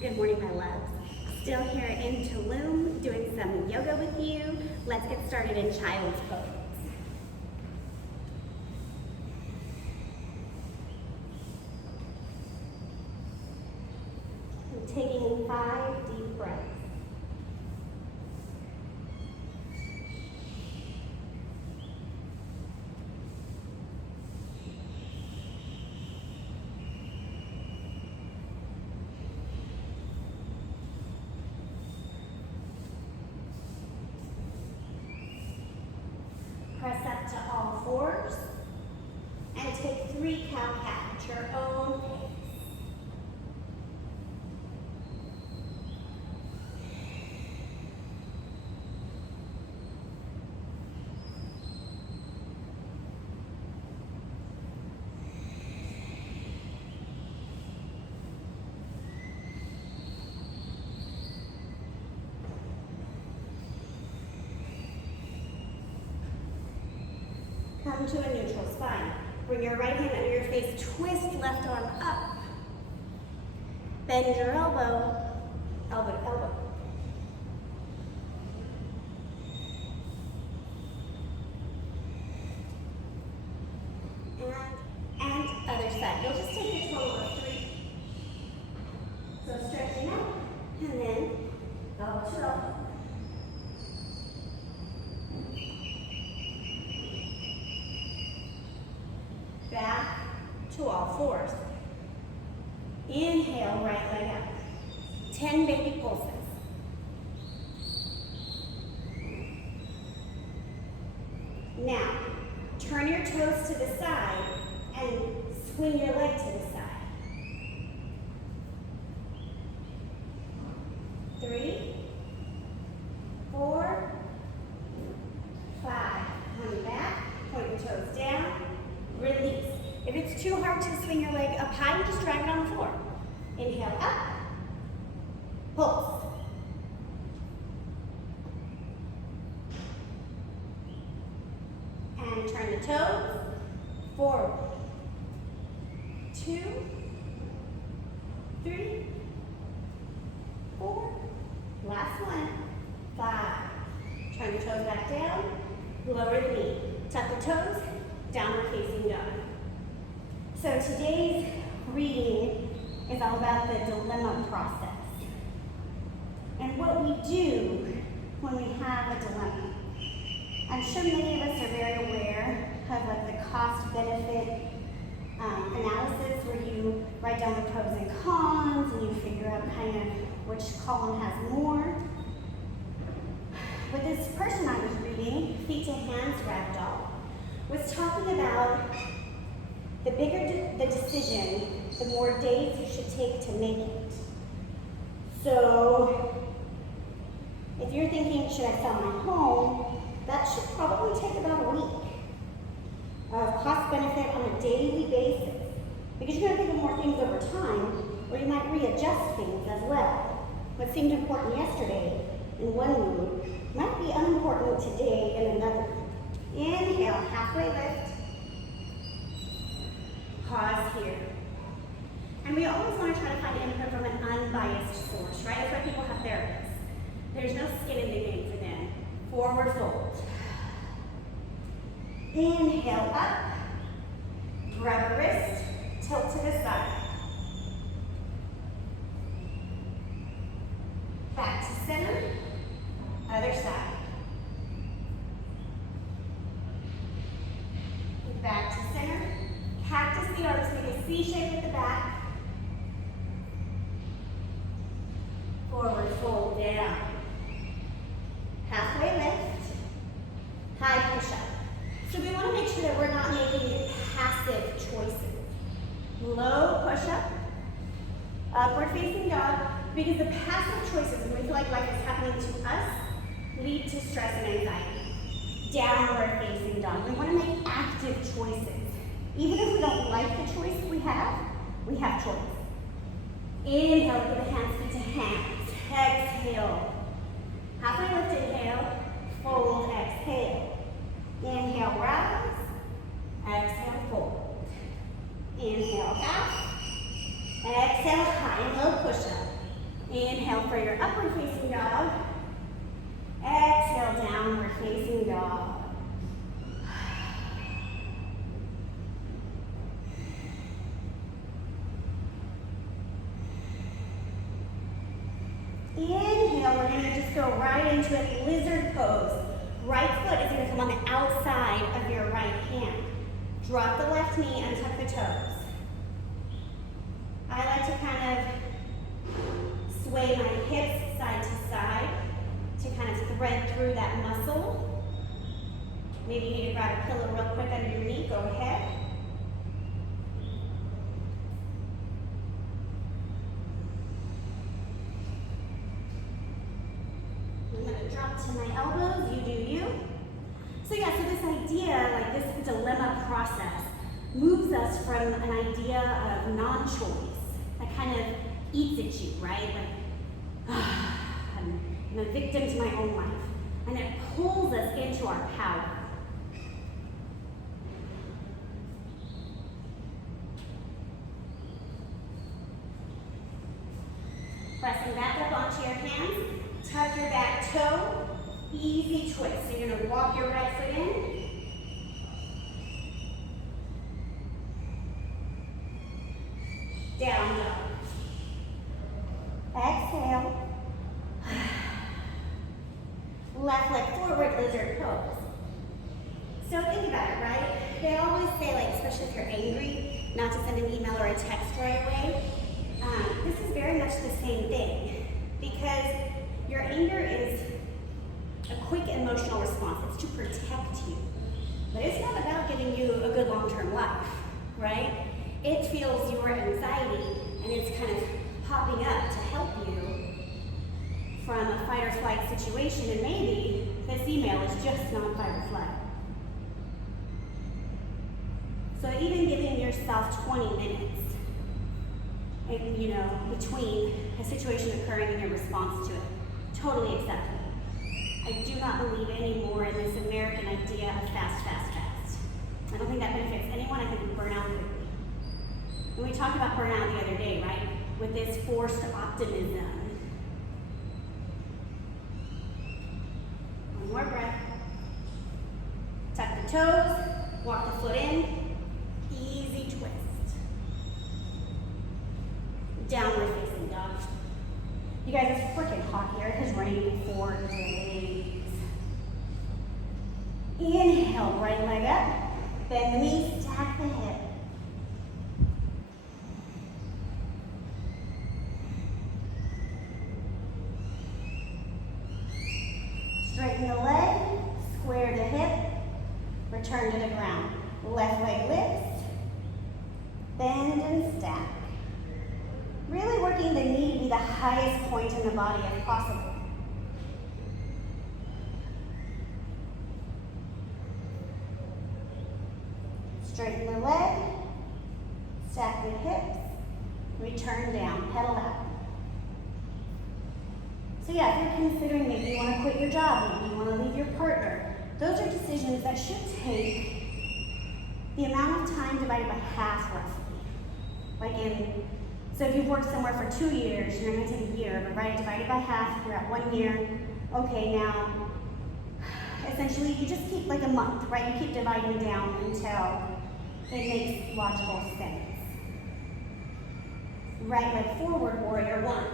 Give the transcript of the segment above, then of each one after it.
Good morning, my loves. Still here in Tulum doing some yoga with you. Let's get started in child's pose. I'm taking 5 deep breaths. Press up to all fours and take 3 cow-cat at your own pace. Come to a neutral spine. Bring your right hand under your face, twist left arm up. Bend your elbow, elbow to elbow. And other side. You'll just take a total of 3. So stretching out, and then elbow to elbow. Back to all fours. Inhale, right leg up. 10 baby pulses. Now, turn your toes to the side and swing your leg to the side. 3, 4, 5. Come back, point your toes down. Release. If it's too hard to swing your leg up high, you just drag it on the floor. Inhale up, pulse. And turn the toes forward. 2, 3, 4, last one, 5. Turn the toes back down, lower the knee. Tuck the toes, downward facing dog. So today's reading is all about the dilemma process. And what we do when we have a dilemma. I'm sure many of us are very aware of like the cost-benefit analysis where you write down the pros and cons and you figure out kind of which column has more. But this person I was reading, Feet to Hands Ragdoll, was talking about the bigger the decision, the more days you should take to make it. So if you're thinking, should I sell my home, that should probably take about a week of cost benefit on a daily basis. Because you're going to think of more things over time, or you might readjust things as well. What seemed important yesterday in one mood might be unimportant today in another. Inhale, halfway lift. Pause here. And we always want to try to find input from an unbiased source, right? That's why people have therapists. There's no skin in the game for them. Forward fold. Inhale up. Grab a wrist. Tilt to the side. Back to center. Other side. Back to center. Cactus the arms, make a C shape at the back. Forward fold down. Halfway lift. High push up. So we want to make sure that we're not making passive choices. Low push up. Upward facing dog. Because the passive choices, when we feel like life is happening to us, lead to stress and anxiety. Downward facing dog. We want to make active choices. Even if we don't like the choice we have choice. Inhale, put the hands feet to hands. Exhale. Halfway lift, inhale. Fold, exhale. Inhale, rise. Exhale, fold. Inhale, half. Exhale, high and low push up. go right into a lizard pose. Right foot is gonna come on the outside of your right hand. Drop the left knee and tuck the toes. I like to kind of sway my hips side to side to kind of thread through that muscle. Maybe you need to grab a pillow real quick under your knee, go ahead. I'm gonna drop to my elbows, you do you. So yeah, so this idea, like this dilemma process, moves us from an idea of non-choice that kind of eats at you, right? Like, I'm a victim to my own life. And it pulls us into our power. Pressing back up onto your hands, tuck your back toe, easy twist. So you're gonna walk your right foot in. Down dog. Exhale. Left leg forward, lizard pose. So think about it, right? They always say, like, especially if you're angry, not to send an email or a text right away. This is very much the same thing, because your anger is a quick emotional response. It's to protect you. But it's not about giving you a good long-term life, right? It feels your anxiety, and it's kind of popping up to help you from a fight or flight situation, and maybe this email is just not fight or flight. So even giving yourself 20 minutes, and, you know, between a situation occurring and your response to it, totally acceptable. I do not believe anymore in this American idea of fast, fast, fast. I don't think that benefits anyone. I think we burn out quickly. And we talked about burnout the other day, right? With this forced optimism. One more breath. Tuck the toes, walk the foot in, easy twist. Downward facing dog. You guys, it's freaking hot here. It has rained for days. Inhale, right leg up. Bend the knees, stack the hip. Straighten the leg, square the hip, return to the ground. Left leg lifts, bend and stack. Really working the knee to be the highest point in the body if possible. Straighten the leg, stack the hips, return down, pedal back. So yeah, if you're considering maybe you want to quit your job, maybe you want to leave your partner, those are decisions that should take the amount of time divided by half roughly. So if you've worked somewhere for 2 years, you're going to take a year, but right, divided by half, you're at 1 year. Okay, now, essentially you just keep like a month, right? You keep dividing down until it makes logical sense. Right leg forward, warrior one.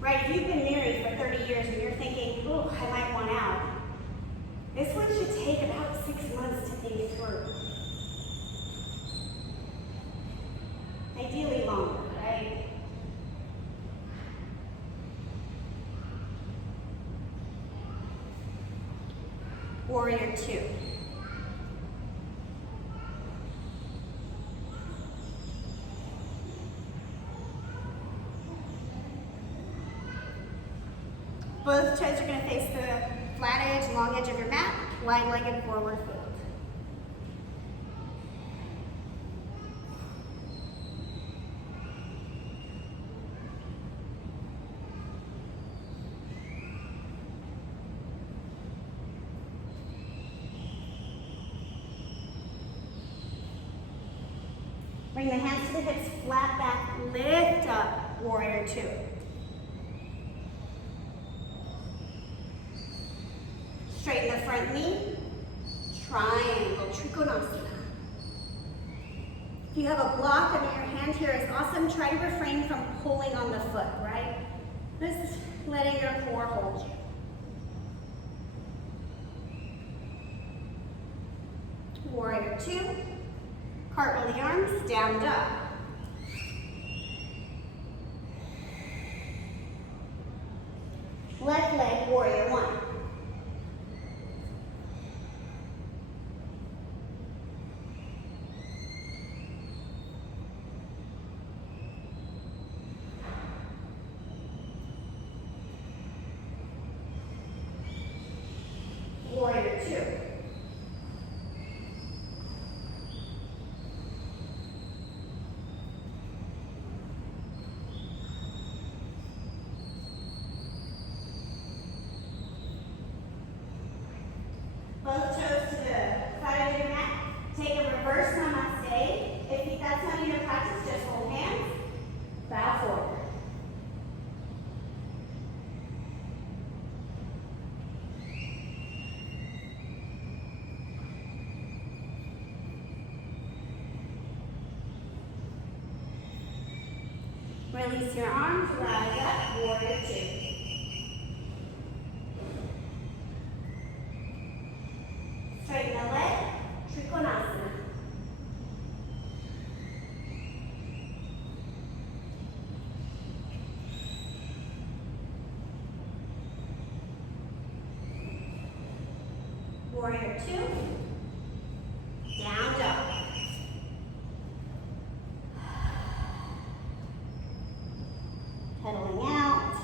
Right, if you've been married for 30 years and you're thinking, oh, I might want out, this one should take about 6 months to think through. Ideally longer, right? Warrior two. Both toes are going to face the flat edge, long edge of your mat, wide-legged forward fold. Bring the hands to the hips, flat back, lift up, warrior two. Straighten the front knee, triangle, trikonasana. If you have a block under your hand here, it's awesome. Try to refrain from pulling on the foot, right? This letting your core hold you. Warrior 2, cartwheel the arms, down dog. Left leg, warrior 1. Warrior 2. Both toes to the side of your mat. Take a reverse namaste. If that's not in your practice, just hold hands. Bow forward. Release your arms, rise up, warrior 2. Straighten the leg, Trikonasana. Warrior 2, down dog. Pedaling out.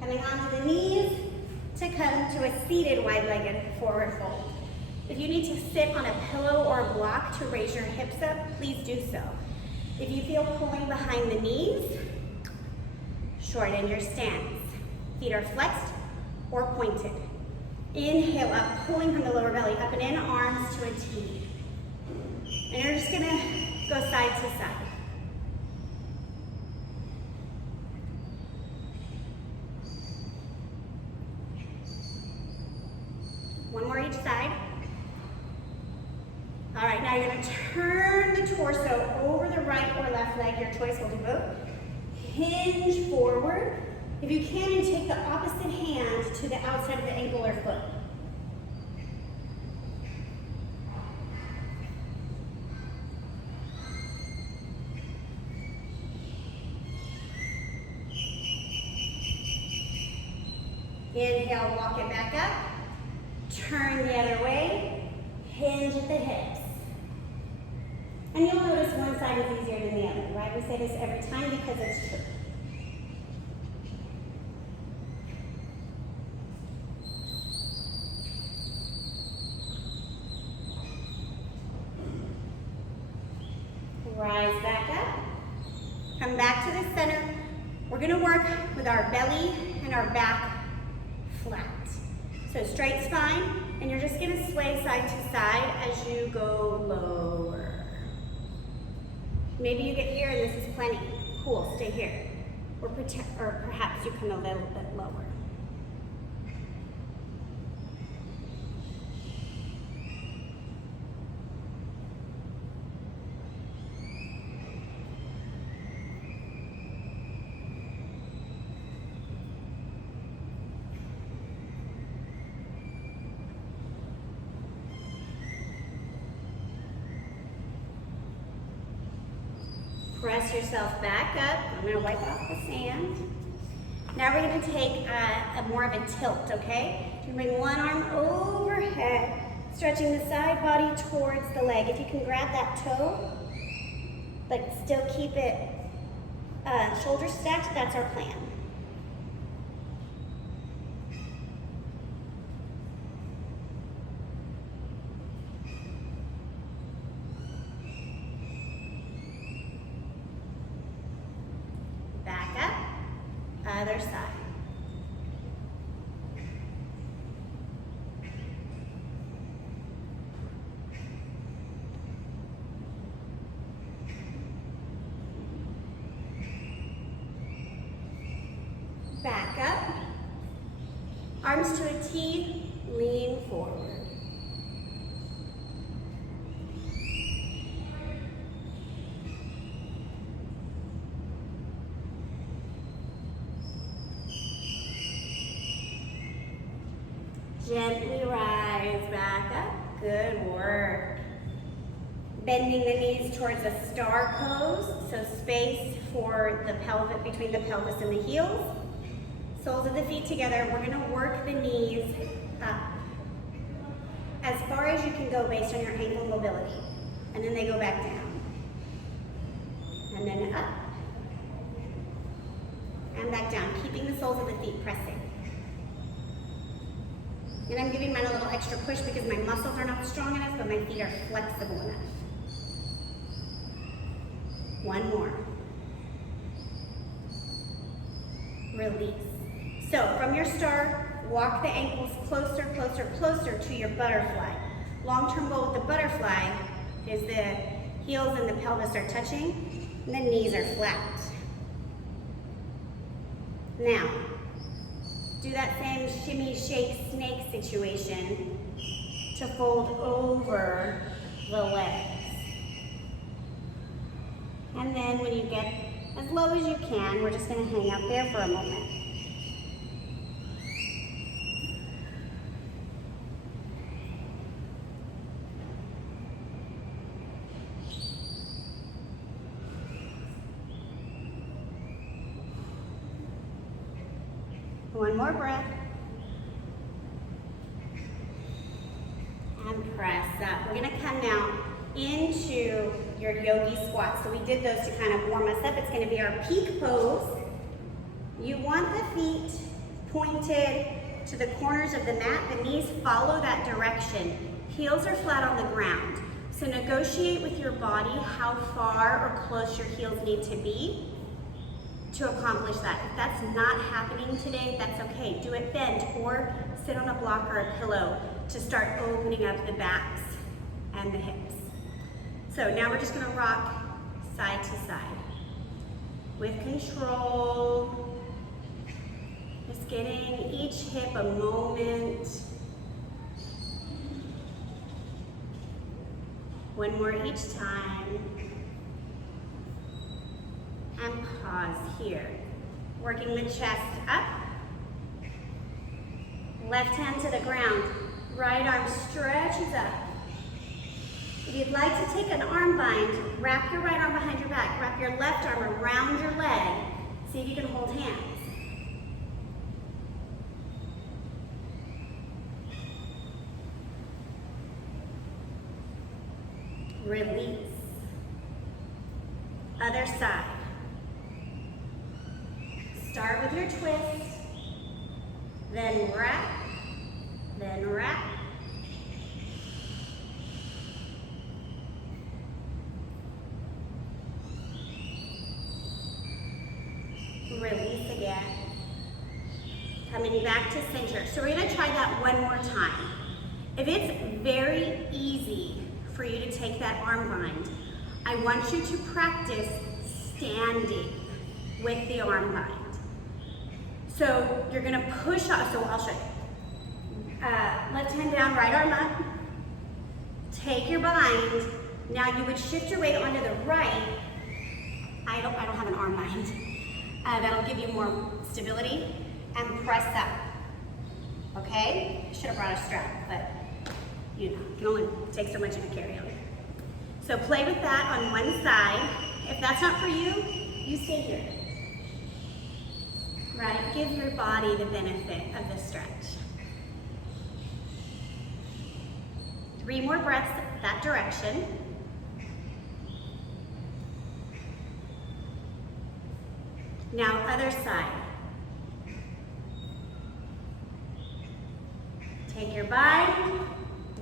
Coming onto the knees to come to a seated wide-legged forward fold. If you need to sit on a pillow or a block to raise your hips up, please do so. If you feel pulling behind the knees, shorten your stance. Feet are flexed or pointed. Inhale up, pulling from the lower belly up and in, arms to a T. And you're just gonna go side to side. One more each side. All right, now you're gonna turn the torso over the right or left leg, your choice, we'll do both. Hinge forward. If you can, and take the opposite hand to the outside of the ankle or foot. Inhale, walk it back up. Turn the other way. Hinge at the hips. And you'll notice one side is easier than the other, right? We say this every time because it's true. Rise back up. Come back to the center. We're going to work with our belly and our back flat. So straight spine, and you're just going to sway side to side as you go lower. Maybe you get here and this is plenty. Cool, stay here. Or perhaps you come a little bit lower. Press yourself back up. I'm going to wipe off the sand. Now we're going to take more of a tilt, okay? You bring one arm overhead, stretching the side body towards the leg. If you can grab that toe, but still keep it shoulders stacked, that's our plan. Other side. Back up. Arms to a T, lean forward. Gently rise back up. Good work. Bending the knees towards a star pose, so space for the pelvic, between the pelvis and the heels. Soles of the feet together. We're going to work the knees up as far as you can go based on your ankle mobility. And then they go back down. And then up. And back down, keeping the soles of the feet pressing. And I'm giving mine a little extra push because my muscles are not strong enough, but my feet are flexible enough. One more. Release. So from your star, walk the ankles closer, closer, closer to your butterfly. Long-term goal with the butterfly is the heels and the pelvis are touching, and the knees are flat. Now, do that same shimmy, shake, snake situation to fold over the legs. And then when you get as low as you can, we're just going to hang out there for a moment. One more breath. And press up. We're going to come now into your yogi squat. So we did those to kind of warm us up. It's going to be our peak pose. You want the feet pointed to the corners of the mat. The knees follow that direction. Heels are flat on the ground. So negotiate with your body how far or close your heels need to be to accomplish that. If that's not happening today, that's okay. Do it bent or sit on a block or a pillow to start opening up the backs and the hips. So now we're just gonna rock side to side with control. Just getting each hip a moment. One more each time. And pause here. Working the chest up. Left hand to the ground. Right arm stretches up. If you'd like to take an arm bind, wrap your right arm behind your back. Wrap your left arm around your leg. See if you can hold hands. Release. Other side. Start with your twist, then wrap, then wrap. Release again. Coming back to center. So we're gonna try that one more time. If it's very easy for you to take that arm bind, I want you to practice standing with the arm bind. So you're gonna push off, so I'll show you. Left hand down, right arm up. Take your bind. Now you would shift your weight onto the right. I don't have an arm bind. That'll give you more stability and press up. Okay? Should have brought a strap, but you know, you can only take so much in a carry-on. So play with that on one side. If that's not for you, you stay here. Right, give your body the benefit of the stretch. 3 more breaths that direction. Now other side. Take your bind,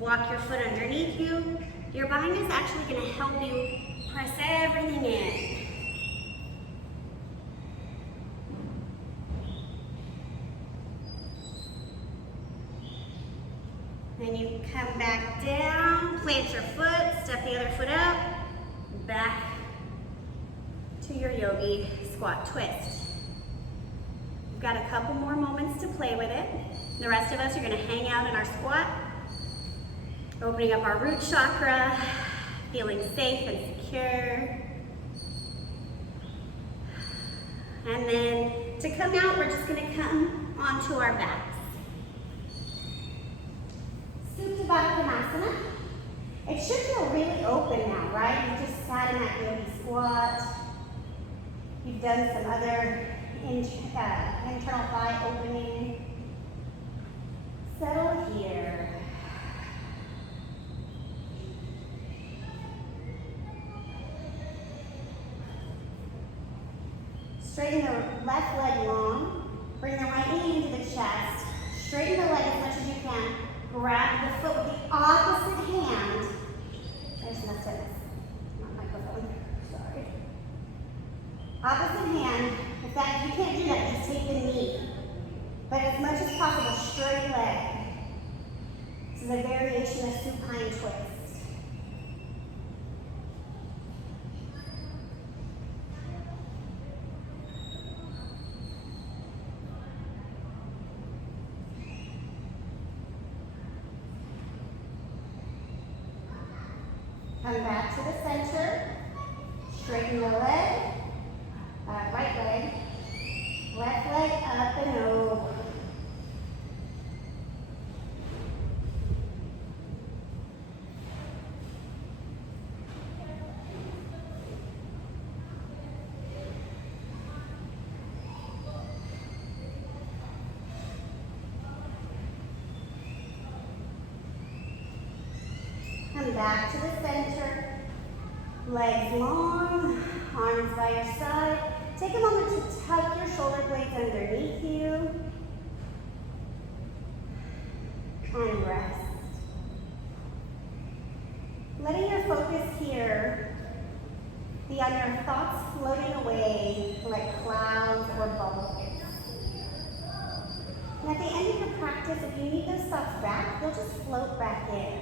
walk your foot underneath you. Your bind is actually going to help you press everything in. Then you come back down, plant your foot, step the other foot out, back to your yogi squat twist. We've got a couple more moments to play with it. The rest of us are going to hang out in our squat, opening up our root chakra, feeling safe and secure. And then to come out, we're just going to come onto our backs. squat. You've done some other internal thigh opening. Settle here. Straighten the left leg long. Bring the right knee into the chest. Straighten the leg as much as you can. Grab the foot with the opposite hand. There's no sense. Not microphone. Sorry. Opposite hand. If you can't do that, just take the knee. But as much as possible, straight leg. This is a variation of supine twist. Come back to the center. Straighten the leg. Right leg. Left leg up and over. Come back to the center. Legs long, arms by your side. Take a moment to tuck your shoulder blades underneath you. And rest. Letting your focus here be on your thoughts floating away like clouds or bubbles. And at the end of your practice, if you need those thoughts back, they'll just float back in.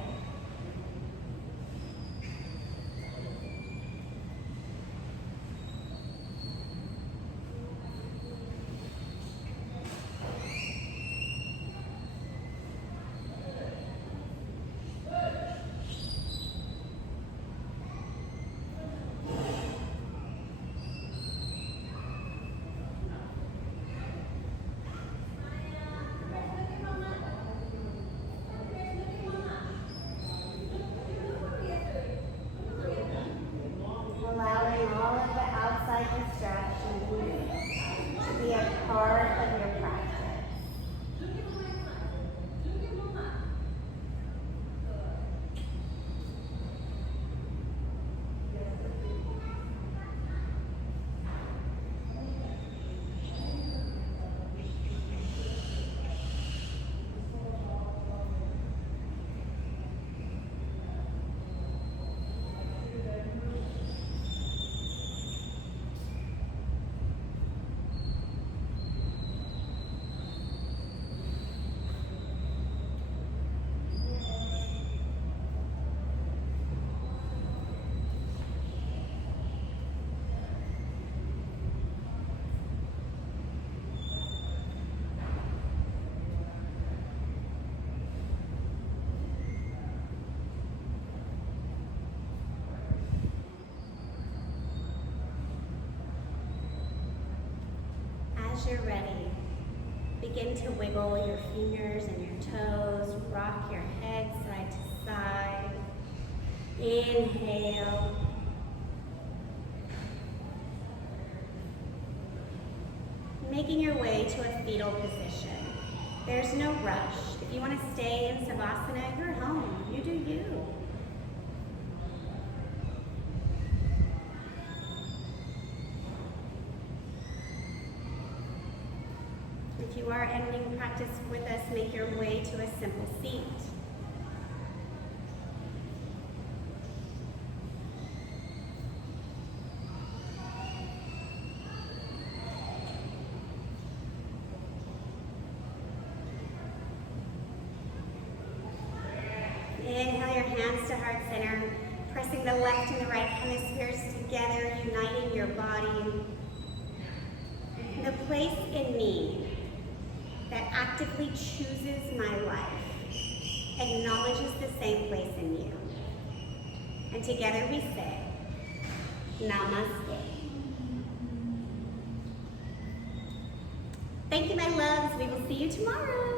As you're ready, begin to wiggle your fingers and your toes, rock your head side to side. Inhale. Making your way to a fetal position. There's no rush. If you want to stay in Savasana, you're home. You do you. If you are ending practice with us, make your way to a simple seat. Inhale your hands to heart center, pressing the left and the right hemispheres together, uniting your body. The place in me that actively chooses my life acknowledges the same place in you. And together we say, Namaste. Thank you, my loves. We will see you tomorrow.